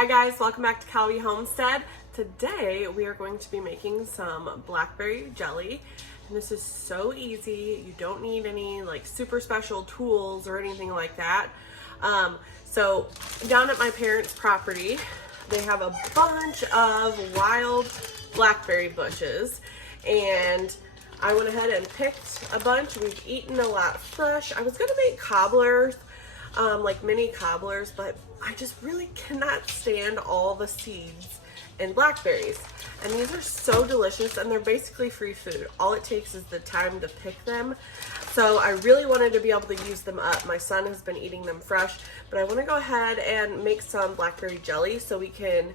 Hi guys, welcome back to Calvi Homestead. Today we are going to be making some blackberry jelly. And this is so easy. You don't need any like super special tools or anything like that. So down at my parents' property, they have a bunch of wild blackberry bushes. And I went ahead and picked a bunch. We've eaten a lot fresh. I was gonna make cobblers, like mini cobblers, but I just really cannot stand all the seeds in blackberries. And these are so delicious, and they're basically free food. All it takes is the time to pick them. So I really wanted to be able to use them up. My son has been eating them fresh, but I want to go ahead and make some blackberry jelly so we can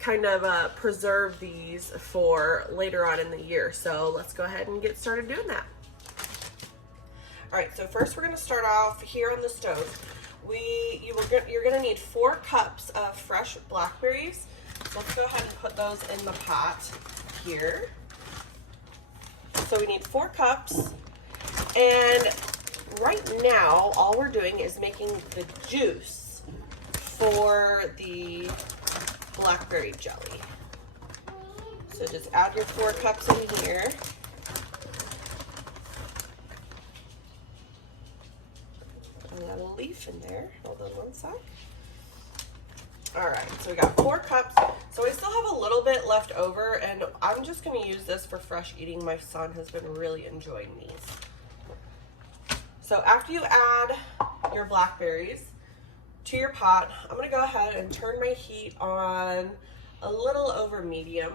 kind of preserve these for later on in the year. So let's go ahead and get started doing that. All right, so first we're going to start off here on the stove. You're going to need 4 cups of fresh blackberries. So let's go ahead and put those in the pot here. So we need 4 cups. And right now, all we're doing is making the juice for the blackberry jelly. So just add your 4 cups in here. Add a leaf in there. Hold on one sec. All right, so we got 4 cups. So I still have a little bit left over, and I'm just going to use this for fresh eating. My son has been really enjoying these. So after you add your blackberries to your pot, I'm going to go ahead and turn my heat on a little over medium.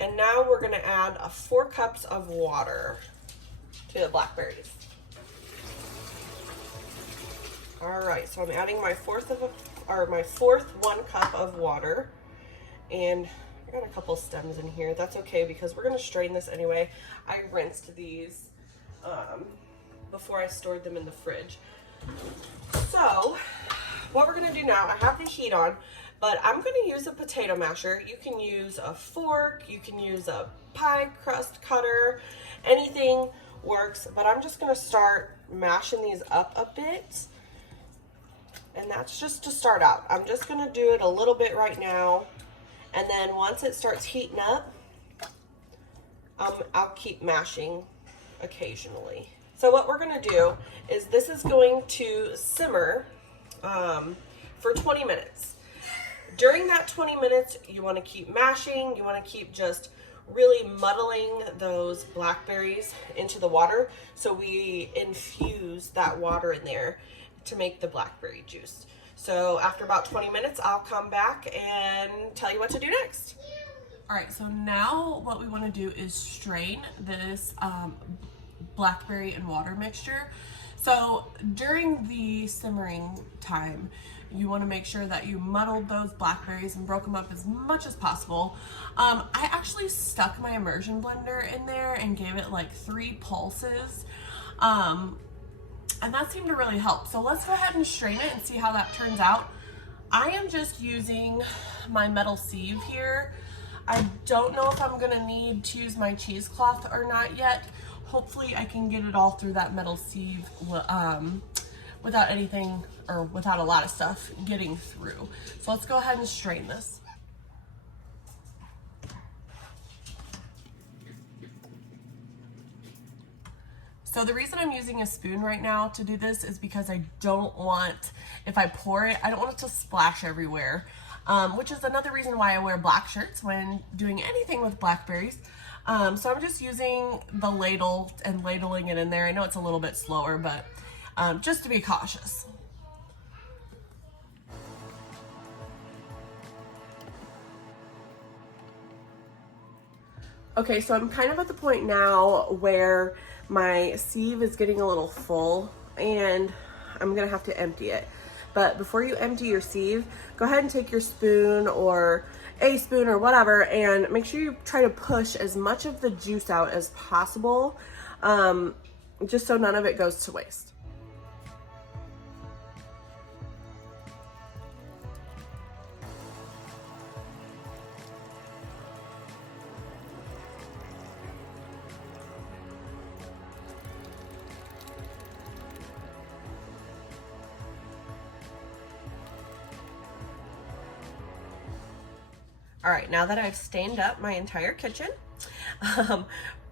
And now we're going to add 4 cups of water to the blackberries. All right, so I'm adding my fourth 1 cup of water, and I got a couple stems in here. That's okay because we're gonna strain this anyway. I rinsed these before I stored them in the fridge. So what we're gonna do now, I have the heat on, but I'm gonna use a potato masher. You can use a fork, you can use a pie crust cutter, anything works, but I'm just gonna start mashing these up a bit. And that's just to start out. I'm just gonna do it a little bit right now. And then once it starts heating up, I'll keep mashing occasionally. So what we're gonna do is this is going to simmer for 20 minutes. During that 20 minutes, you wanna keep mashing, you wanna keep just really muddling those blackberries into the water so we infuse that water in there to make the blackberry juice. So after about 20 minutes, I'll come back and tell you what to do next. All right, so now what we want to do is strain this blackberry and water mixture. So during the simmering time, you want to make sure that you muddled those blackberries and broke them up as much as possible. I actually stuck my immersion blender in there and gave it like 3 pulses. And that seemed to really help. So let's go ahead and strain it and see how that turns out. I am just using my metal sieve here. I don't know if I'm gonna need to use my cheesecloth or not yet. Hopefully I can get it all through that metal sieve without anything or without a lot of stuff getting through. So let's go ahead and strain this. So the reason I'm using a spoon right now to do this is because I don't want, if I pour it, I don't want it to splash everywhere, which is another reason why I wear black shirts when doing anything with blackberries. So I'm just using the ladle and ladling it in there. I know it's a little bit slower, but just to be cautious. Okay, so I'm kind of at the point now where my sieve is getting a little full and I'm gonna have to empty it. But before you empty your sieve, go ahead and take your spoon or a spoon or whatever and make sure you try to push as much of the juice out as possible, just so none of it goes to waste. All right, now that I've stained up my entire kitchen,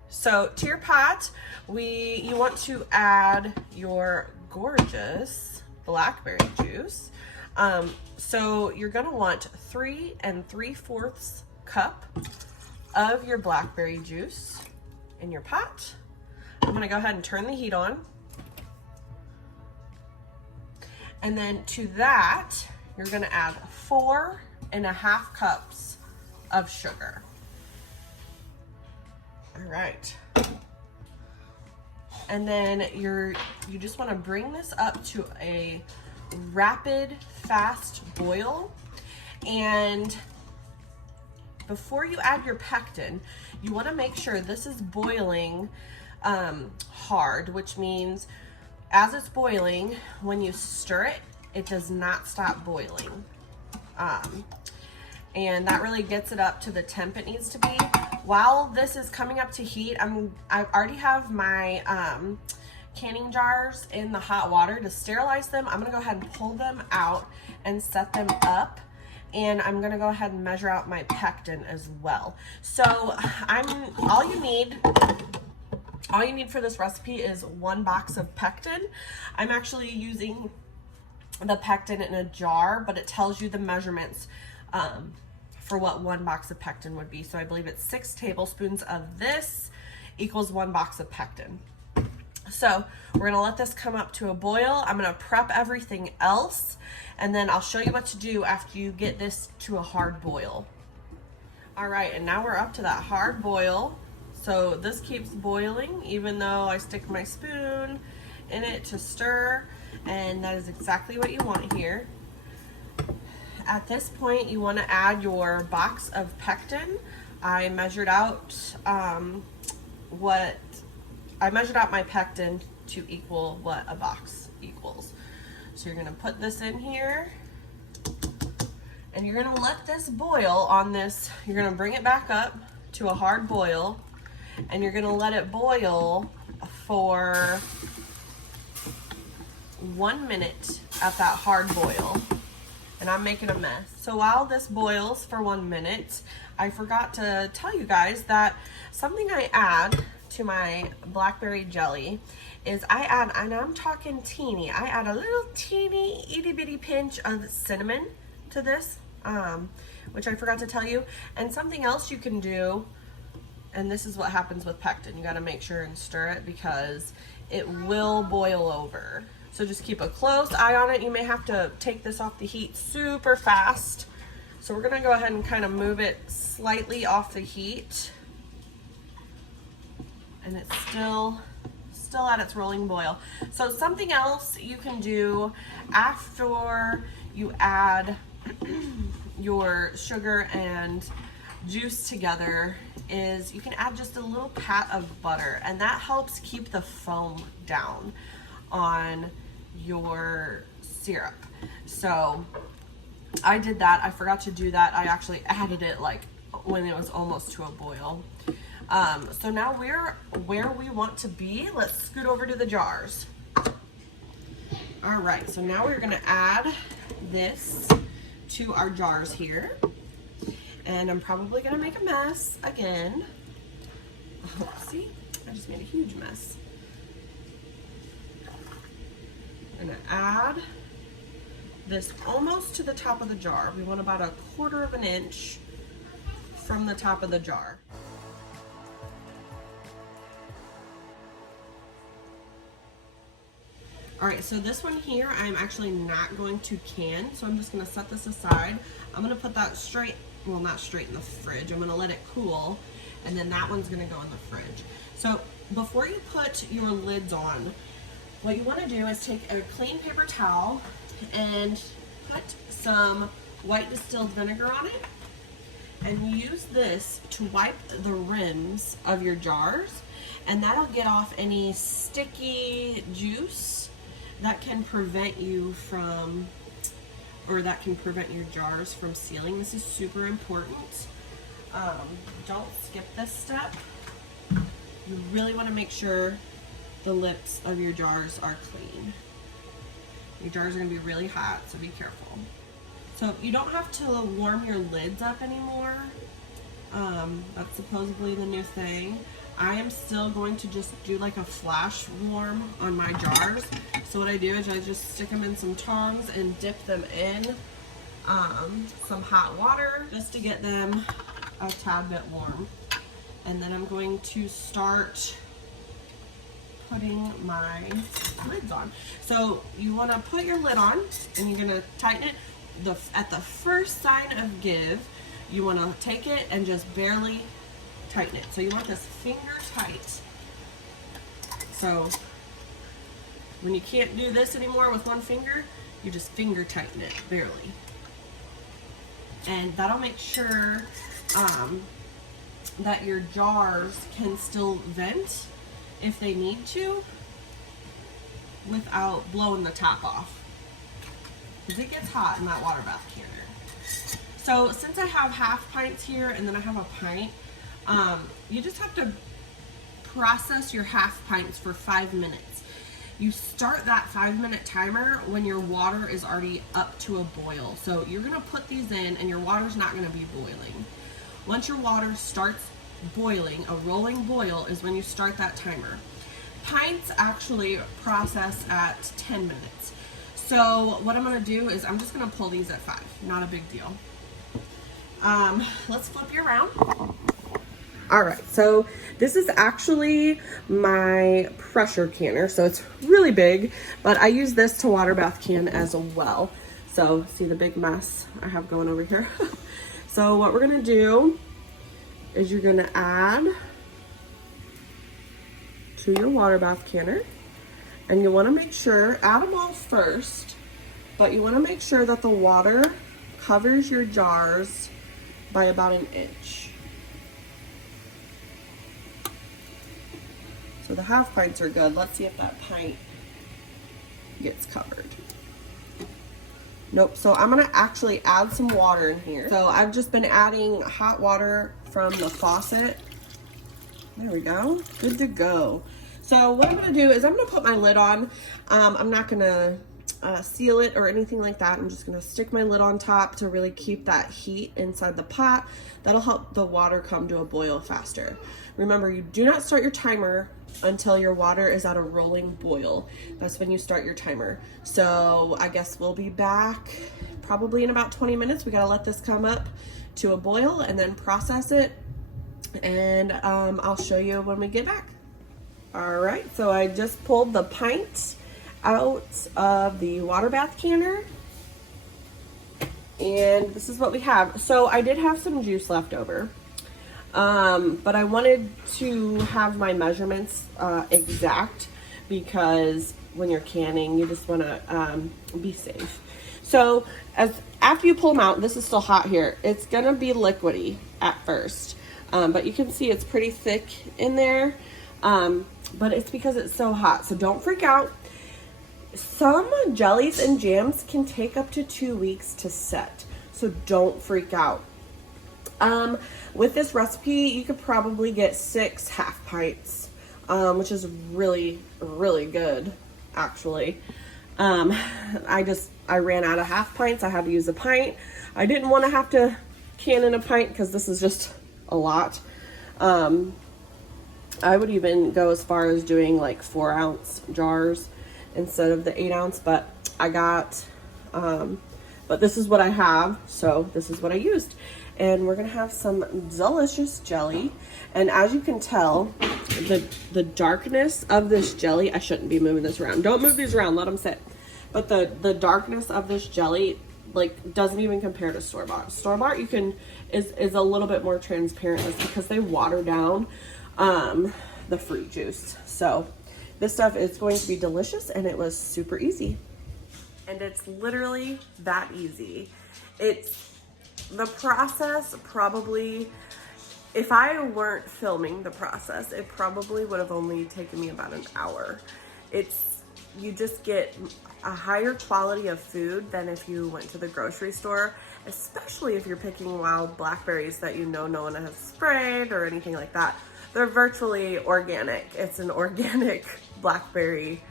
so to your pot, you want to add your gorgeous blackberry juice. So you're gonna want 3 3/4 cup of your blackberry juice in your pot. I'm gonna go ahead and turn the heat on. And then to that, you're gonna add 4 1/2 cups of sugar. All right. And then you just wanna bring this up to a rapid, fast boil. And before you add your pectin, you wanna make sure this is boiling hard, which means as it's boiling, when you stir it, it does not stop boiling. And that really gets it up to the temp it needs to be. While this is coming up to heat, I already have my canning jars in the hot water to sterilize them. I'm gonna go ahead and pull them out and set them up. And I'm gonna go ahead and measure out my pectin as well. So all you need for this recipe is 1 box of pectin. I'm actually using the pectin in a jar, but it tells you the measurements for what 1 box of pectin would be. So I believe it's 6 tablespoons of this equals 1 box of pectin. So we're gonna let this come up to a boil. I'm gonna prep everything else, and then I'll show you what to do after you get this to a hard boil. All right, and now we're up to that hard boil. So this keeps boiling even though I stick my spoon in it to stir, and that is exactly what you want here. At this point, you want to add your box of pectin. I measured out my pectin to equal what a box equals. So you're going to put this in here, and you're going to let this boil on this. You're going to bring it back up to a hard boil, and you're going to let it boil for 1 minute at that hard boil. And I'm making a mess. So while this boils for 1 minute, I forgot to tell you guys that something I add to my blackberry jelly is and I'm talking teeny, I add a little teeny itty bitty pinch of cinnamon to this, which I forgot to tell you. And something else you can do, and this is what happens with pectin, you gotta make sure and stir it because it will boil over. So just keep a close eye on it. You may have to take this off the heat super fast. So we're gonna go ahead and kind of move it slightly off the heat. And it's still at its rolling boil. So something else you can do after you add your sugar and juice together is you can add just a little pat of butter, and that helps keep the foam down on your syrup. So I did that. I forgot to do that. I actually added it like when it was almost to a boil. So now we're where we want to be. Let's scoot over to the jars. All right, so now we're gonna add this to our jars here. And I'm probably gonna make a mess again. Oh, see, I just made a huge mess. I'm gonna add this almost to the top of the jar. We want about 1/4 inch from the top of the jar. All right, so this one here, I'm actually not going to can, so I'm just gonna set this aside. I'm gonna put that straight, well, not straight in the fridge. I'm gonna let it cool, and then that one's gonna go in the fridge. So before you put your lids on, what you wanna do is take a clean paper towel and put some white distilled vinegar on it, and use this to wipe the rims of your jars, and that'll get off any sticky juice that can prevent you from, or that can prevent your jars from sealing. This is super important. Don't skip this step. You really want to make sure the lips of your jars are clean. Your jars are going to be really hot, so be careful. So you don't have to warm your lids up anymore. That's supposedly the new thing. I am still going to just do like a flash warm on my jars. So what I do is I just stick them in some tongs and dip them in some hot water just to get them a tad bit warm. And then I'm going to start putting my lids on. So you want to put your lid on and you're going to tighten it. At the first sign of give, you want to take it and just barely tighten it. So you want this finger tight. So when you can't do this anymore with one finger, you just finger tighten it barely. And that'll make sure that your jars can still vent if they need to without blowing the top off. Because it gets hot in that water bath canner. So since I have half pints here and then I have a pint, you just have to process your half pints for 5 minutes. You start that 5-minute timer when your water is already up to a boil. So you're gonna put these in and your water's not gonna be boiling. Once your water starts boiling, a rolling boil is when you start that timer. Pints actually process at 10 minutes. So what I'm gonna do is I'm just gonna pull these at 5, not a big deal. Let's flip you around. All right, so this is actually my pressure canner. So it's really big, but I use this to water bath can as well. So see the big mess I have going over here. So what we're gonna do is you're gonna add to your water bath canner. And you want to make sure, add them all first, but you want to make sure that the water covers your jars by about 1 inch. So the half pints are good. Let's see if that pint gets covered. Nope, so I'm gonna actually add some water in here. So I've just been adding hot water from the faucet. There we go, good to go. So what I'm gonna do is I'm gonna put my lid on. I'm not gonna seal it or anything like that. I'm just gonna stick my lid on top to really keep that heat inside the pot. That'll help the water come to a boil faster. Remember, you do not start your timer until your water is at a rolling boil. That's when you start your timer. So I guess we'll be back probably in about 20 minutes. We gotta let this come up to a boil and then process it. And I'll show you when we get back. All right, so I just pulled the pint out of the water bath canner. And this is what we have. So I did have some juice left over. But I wanted to have my measurements exact because when you're canning, you just want to be safe. So after you pull them out, this is still hot here. It's gonna be liquidy at first, but you can see it's pretty thick in there. But it's because it's so hot. So don't freak out. Some jellies and jams can take up to 2 weeks to set. So don't freak out. With this recipe, you could probably get 6 half pints, which is really, really good, actually. I ran out of half pints. I had to use a pint. I didn't want to have to can in a pint because this is just a lot. I would even go as far as doing like 4-ounce jars instead of the 8-ounce, but but this is what I have, so this is what I used. And we're gonna have some delicious jelly. And as you can tell, the darkness of this jelly, I shouldn't be moving this around. Don't move these around, let them sit. But the darkness of this jelly, like, doesn't even compare to store-bought. Store-bought is a little bit more transparent. That's because they water down the fruit juice. So this stuff is going to be delicious, and it was super easy. And it's literally that easy. It's the process. Probably, if I weren't filming the process, it probably would have only taken me about an hour. You just get a higher quality of food than if you went to the grocery store, especially if you're picking wild blackberries that no one has sprayed or anything like that. They're virtually organic. It's an organic blackberry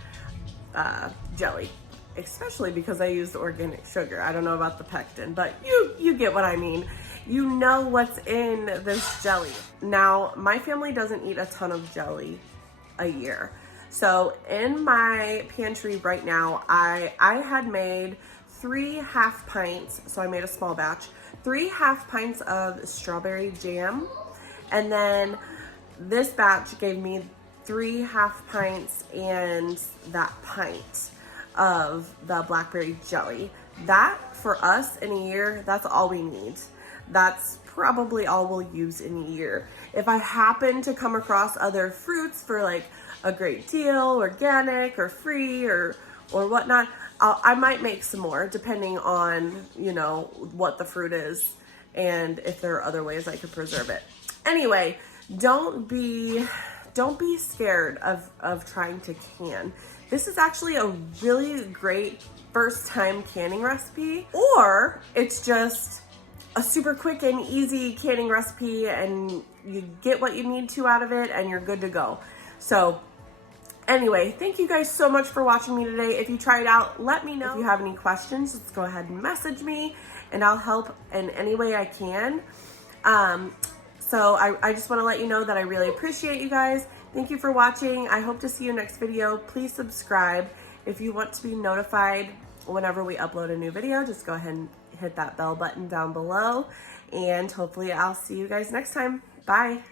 jelly. especially because I use the organic sugar. I don't know about the pectin, but you get what I mean. You know what's in this jelly. Now, my family doesn't eat a ton of jelly a year. So in my pantry right now, I had made 3 half pints, so I made a small batch, 3 half pints of strawberry jam, and then this batch gave me 3 half pints and that pint of the blackberry jelly. That, for us in a year, that's all we need. That's probably all we'll use in a year. If I happen to come across other fruits for like a great deal, organic or free or whatnot, I might make some more depending on, you know, what the fruit is and if there are other ways I could preserve it. Anyway, don't be scared of trying to can. This is actually a really great first time canning recipe, or it's just a super quick and easy canning recipe and you get what you need to out of it and you're good to go. So anyway, thank you guys so much for watching me today. If you try it out, let me know. If you have any questions, just go ahead and message me and I'll help in any way I can. So I just want to let you know that I really appreciate you guys. Thank you for watching. I hope to see you next video. Please subscribe. If you want to be notified whenever we upload a new video, just go ahead and hit that bell button down below. And hopefully I'll see you guys next time. Bye.